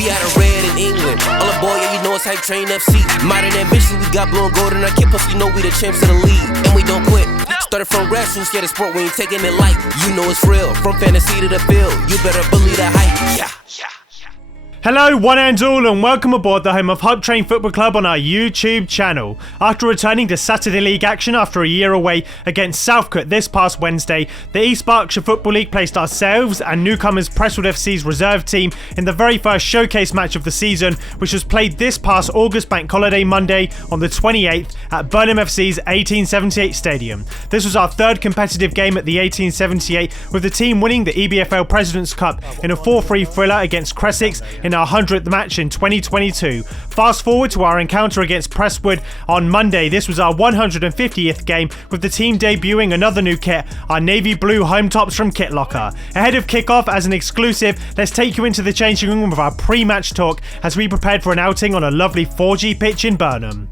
We out of red in England. All aboard, yeah, you know it's Hype Train FC. Modern ambition, we got blue and gold in our kit. Plus, you know we the champs of the league, and we don't quit. Started from grassroots, yeah, the sport, we ain't taking it light. You know it's real, from fantasy to the field. You better believe the hype. Yeah. Hello one and all, and welcome aboard the home of Hype Train Football Club on our YouTube channel. After returning to Saturday League action after a year away against Southcote this past Wednesday, the East Berkshire Football League placed ourselves and newcomers Prestwood FC's reserve team in the very first showcase match of the season, which was played this past August Bank Holiday Monday on the 28th at Burnham FC's 1878 Stadium. This was our third competitive game at the 1878, with the team winning the EBFL President's Cup in a 4-3 thriller against Cressix in our 100th match in 2022. Fast forward to our encounter against Prestwood on Monday. This was our 150th game, with the team debuting another new kit, our navy blue home tops from Kitlocker. Ahead of kickoff, as an exclusive, let's take you into the changing room with our pre-match talk as we prepared for an outing on a lovely 4G pitch in Burnham.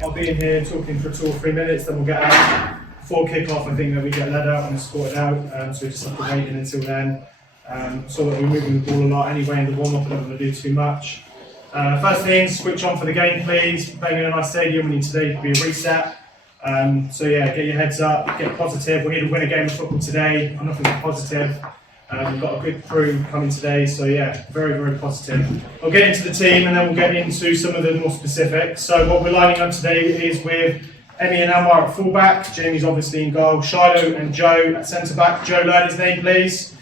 I'll be in here talking for 2 or 3 minutes, then we'll get out. Before kick-off, I think that we get led out and escorted out, so we just have to wait until then. So that we're moving the ball a lot anyway in the warm-up. I don't want to do too much. First thing, switch on for the game, please. Playing in a nice stadium, we need today to be a reset. So yeah, get your heads up, get positive. We're here to win a game of football today. I'm nothing but positive. We've got a good crew coming today, so yeah, very, very positive. We'll get into the team and then we'll get into some of the more specifics. So what we're lining up today is with Emmy and Anwar at fullback. Jamie's obviously in goal. Shiloh and Joe at centre-back. Joe, learn his name, please.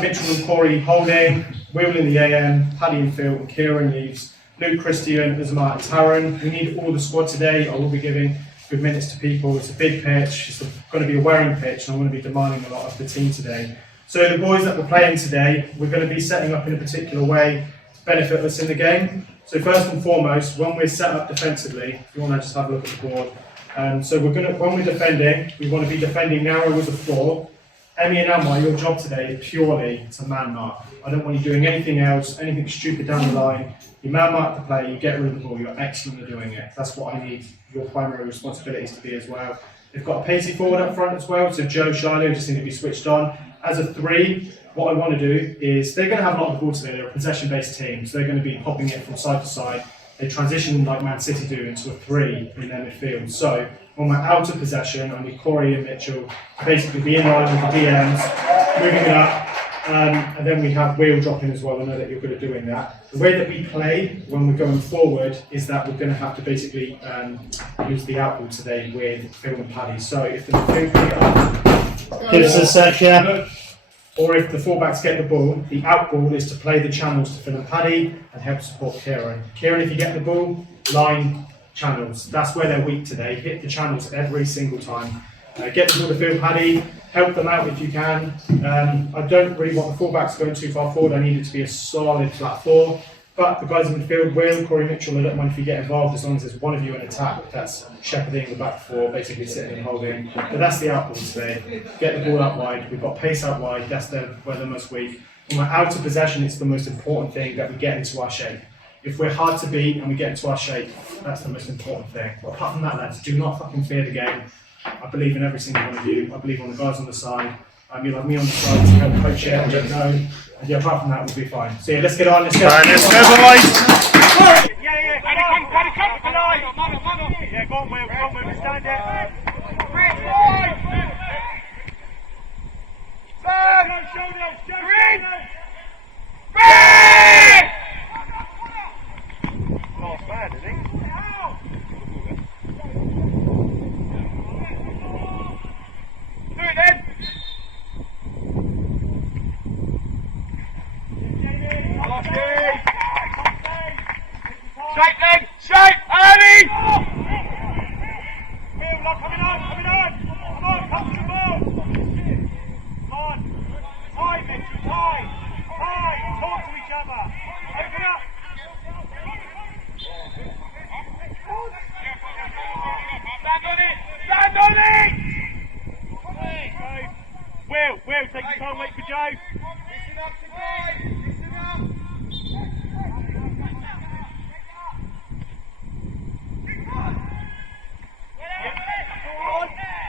Mitchell and Corey holding, Will in the AM, Paddy and Phil, and Kieran leaves, Luke, Christian, Uzma and Taron. We need all the squad today. I will be giving good minutes to people. It's a big pitch, it's going to be a wearing pitch, and I'm going to be demanding a lot of the team today. So the boys that we're playing today, we're going to be setting up in a particular way to benefit us in the game. So first and foremost, when we're set up defensively, if you want to just have a look at the board. So when we're defending, we want to be defending narrow with the floor. Emmy and Anwar, your job today is purely to man mark. I don't want you doing anything else, anything stupid down the line. You man mark the play, you get rid of the ball, you're excellent at doing it. That's what I need your primary responsibilities to be as well. They've got a pacey forward up front as well, so Joe, Shiloh just need to be switched on. As a 3, what I want to do is, they're going to have a lot of the ball today, they're a possession-based team, so they're going to be popping it from side to side. They transition like Man City do into a 3 in their midfield. So when we're out of possession, I need Corey and Mitchell to basically be in line with the DMs, moving it up, and then we have Will dropping as well. I know that you're good at doing that. The way that we play when we're going forward is that we're going to have to basically use the out ball today with Phil and Paddy. So if the midfield Give us a sec, yeah. Or if the fullbacks get the ball, the out ball is to play the channels to Phil and Paddy and help support Kieran. Kieran, if you get the ball, line channels. That's where they're weak today. Hit the channels every single time. Get the ball to Phil, Paddy, help them out if you can. I don't really want the fullbacks going too far forward. I need it to be a solid flat 4. But the guys in midfield, Will, Corey, Mitchell, I don't mind if you get involved as long as there's one of you in attack. That's shepherding the back 4, basically sitting and holding. But that's the out ball today. Get the ball out wide. We've got pace out wide. That's where they're most weak. When we're out of possession, it's the most important thing that we get into our shape. If we're hard to beat and we get into our shape, that's the most important thing. But apart from that, lads, do not fucking fear the game. I believe in every single one of you. I believe on the guys on the side. You like me on the side to help coach it. I don't know. And yeah, apart from that, we'll be fine. So yeah, let's get on. Let's go. Right, let's go, boys. Yeah. Yeah, go on, Will. Stand there. Not bad, is he? Do it then. Straight leg, straight, early! Feel like coming on! Come on, come to the ball! Come on! High, Mitchell, high! Talk to each other! Open up! Stand on it! Will, take your time, wait for Joe. Listen up today! Listen up!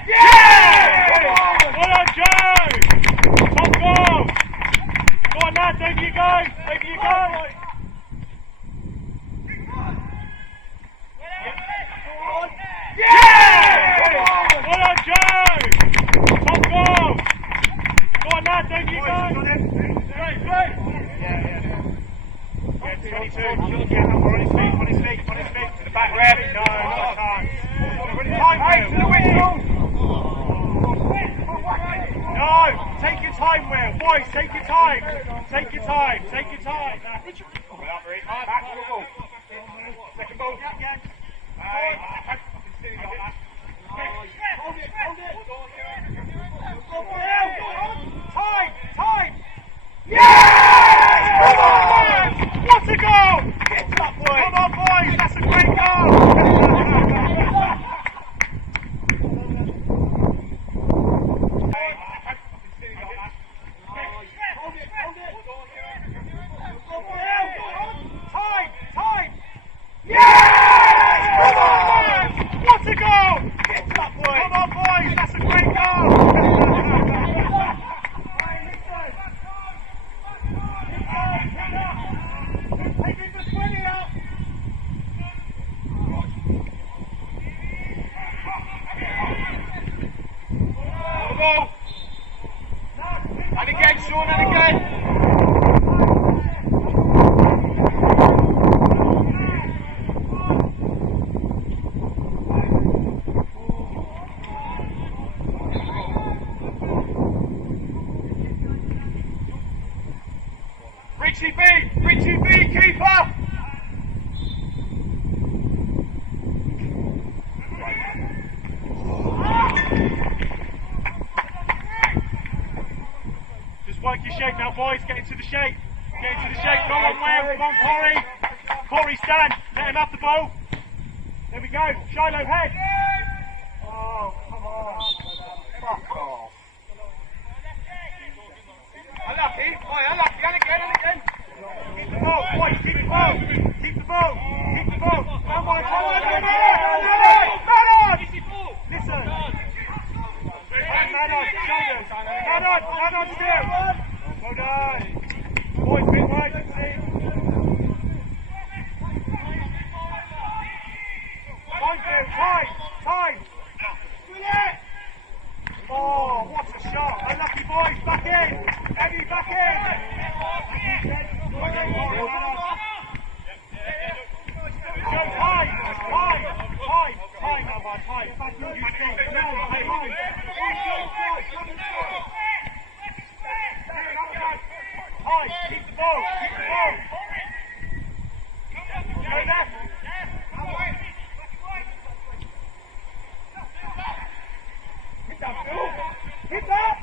Yeah! Well done, Joe! Top goal! Go on, lads, over you go! To the back ref. No, not a chance. Time to the whistle. No, take your time, Will. Boys, take your time. Take your time. Take your time. Back to the ball. Second ball. Time. Yes! Come on! What a goal! Come on, boys. That's a great goal. Time! Yes! Come on! What a goal! Come on, boys! That's a great goal! Taking the 20 out! Ball! And again, Sean, and again! Richie B, keeper! Just work your shape now, boys. Get into the shape. Get into the shape. Go on, Will. Come on, Corey. Corey, stand. Let him have the ball. There we go. Shiloh, head. Oh, come on. Fuck off. Unlucky. Unlucky. And again. Keep the ball, boys. Keep the ball. Keep the ball. Keep the ball. Come on. Listen. Man on. Shoulders. Man on still. Well done. Boys, bit wide. Let's see. Time. Oh, what a shot. Unlucky, boys. Back in. Eddie, back in. Keep the ball. Go left. Hit that!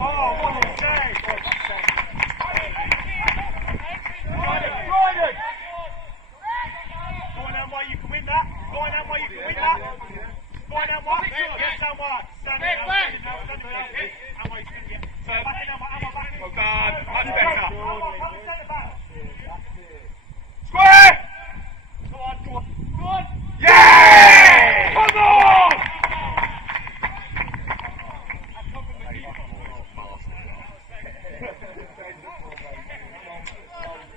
Oh, what a save! Jordan! Go on, Anwar, you can win that. Go on, Anwar, you can win that. Go on, Anwar. Yes, Anwar. Stand now. Anwar, you can get. So, back in, Anwar, back in. Well done. Much better. Anwar, come and centre back. Square! Go on. Yeah! Come on!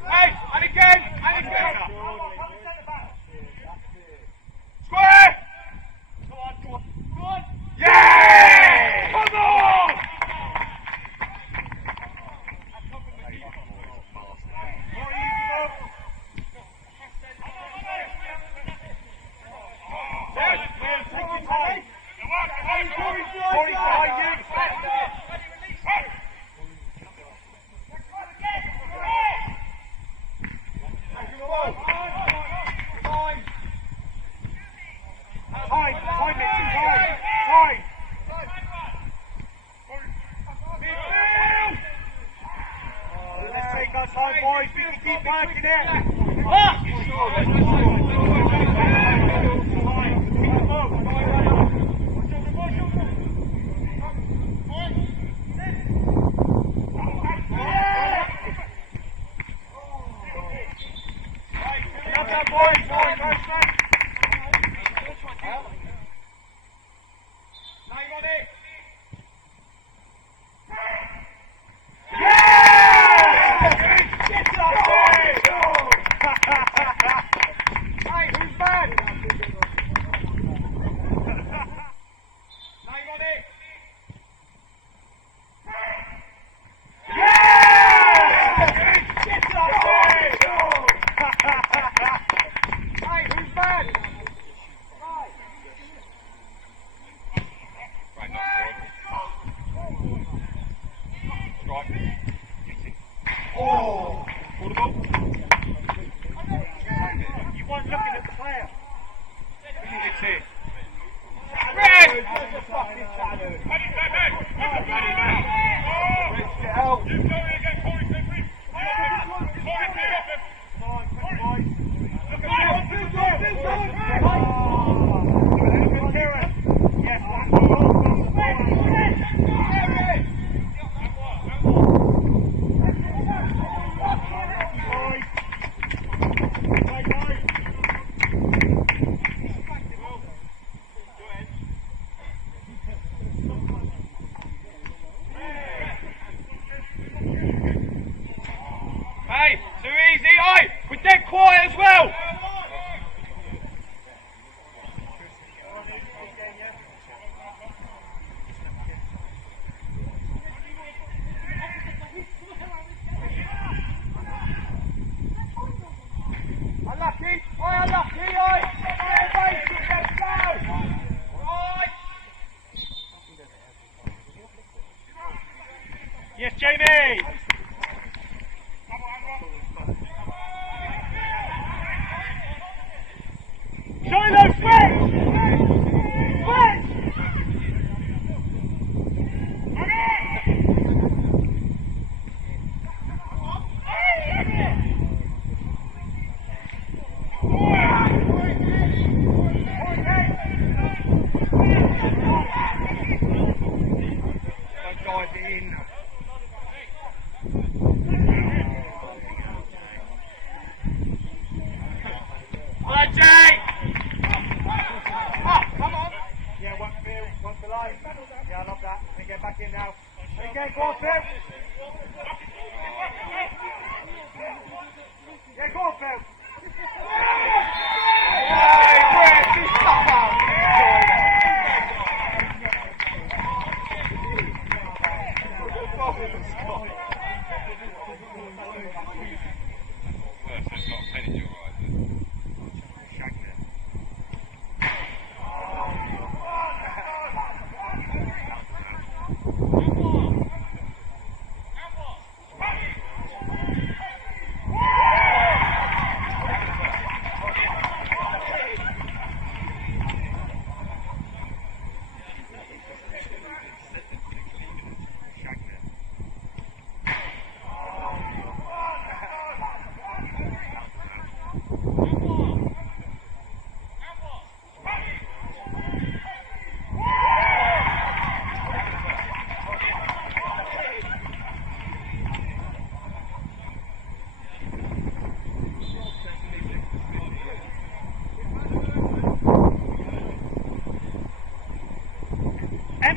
Hey, and again. Square! Go on. Yeah! Come on! Corey, behind you. Let's take our time, boys. We can keep working it. Oh! You weren't looking at the player. It's it. Red! Fucking shadow. Get out. You go in again, Corey. Come on, boys. Look at Kieran. Yes, hey, too easy. Oi, we're dead quiet as well. Unlucky. Oi, unlucky. Oi. Yes, Jamie. Shiloh, switch! Switch! Don't dive in. Come on! Yeah, one for line. Yeah, I love that. Let me get back in now. Again, go on, Phil. Yeah, go on, Phil.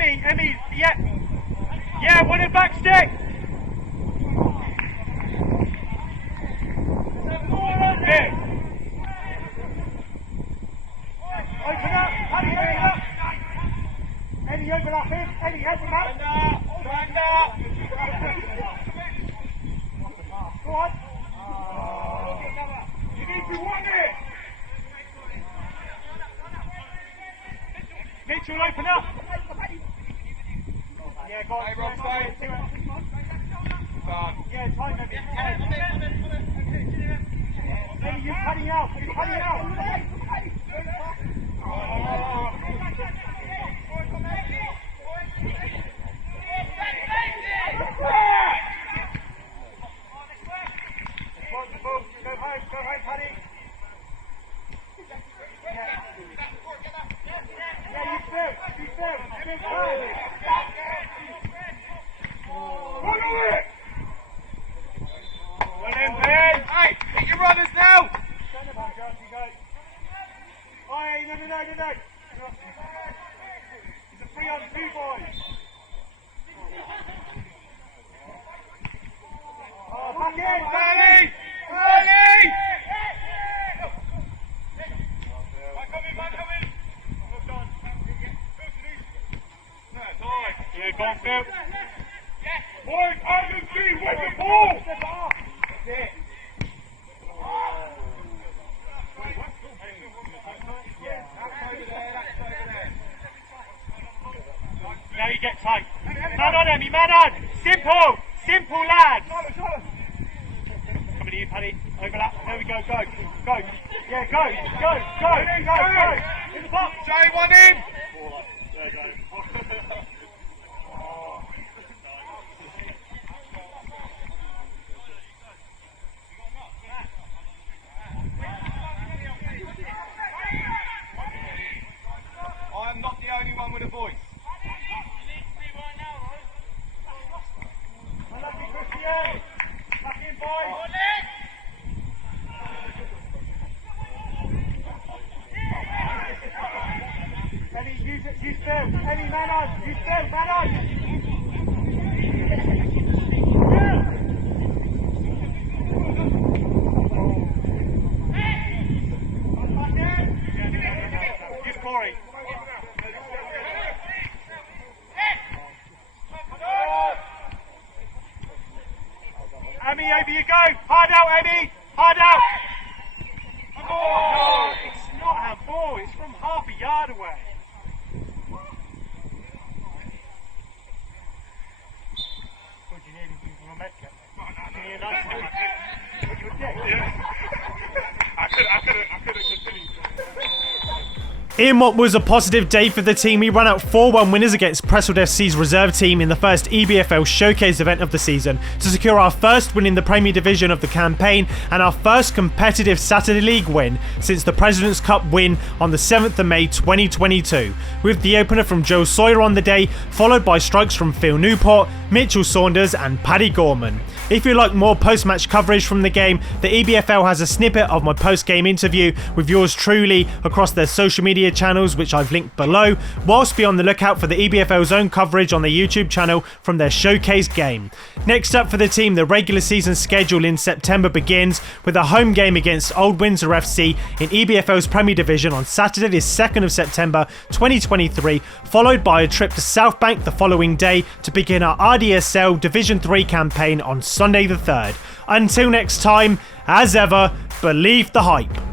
Emmy, yeah, one in back stick. Yeah. Open up, Paddy, open up. Eddie, open up him. Eddie, open up. Stand up. Go on. You need to want it. Mitchell, open up. Yeah, go on. Hey, Rob, yeah, time maybe. Eddie, you're cutting out. You're cutting out. Go home, Paddy. Yeah, you feel. Well in, Ben. Hey, hit your runners now. Stand up, Josh, you go. Hey, no. It's a 3-on-2, boys. Oh, back in, Paddy. Yeah, go on, Phil. Boys, Island team, where's the ball? That's it. Yeah, that's over there. Now you get tight. Man on, Emmy, man on. Simple, lads. Paddy, overlap. There we go. Go. Yeah, go. In the box. Jay, one in. There you go. I'm not the only one with a voice. Unlucky Christian. Back in, boys. Eddie, you still. Eddie, man on. You still, man on. Use Corey. Emmy, over you go. Hard out, Emmy. Hard out. Oh, no, it's not handball. It's from half a yard away. What do you need anything from a med kit? Do you need a nice one? You a dick? Yeah. I could have continued. In what was a positive day for the team, we ran out 4-1 winners against Prestwood FC's reserve team in the first EBFL showcase event of the season to secure our first win in the Premier Division of the campaign and our first competitive Saturday League win since the President's Cup win on the 7th of May 2022, with the opener from Joe Sawyer on the day, followed by strikes from Phil Newport, Mitchell Saunders and Paddy Gorman. If you like more post-match coverage from the game, the EBFL has a snippet of my post-game interview with yours truly across their social media channels, which I've linked below, whilst be on the lookout for the EBFL's own coverage on the YouTube channel from their showcase game. Next up for the team, the regular season schedule in September begins with a home game against Old Windsor FC in EBFL's Premier Division on Saturday the 2nd of September 2023, followed by a trip to South Bank the following day to begin our RDSL Division 3 campaign on Sunday the 3rd. Until next time, as ever, believe the hype.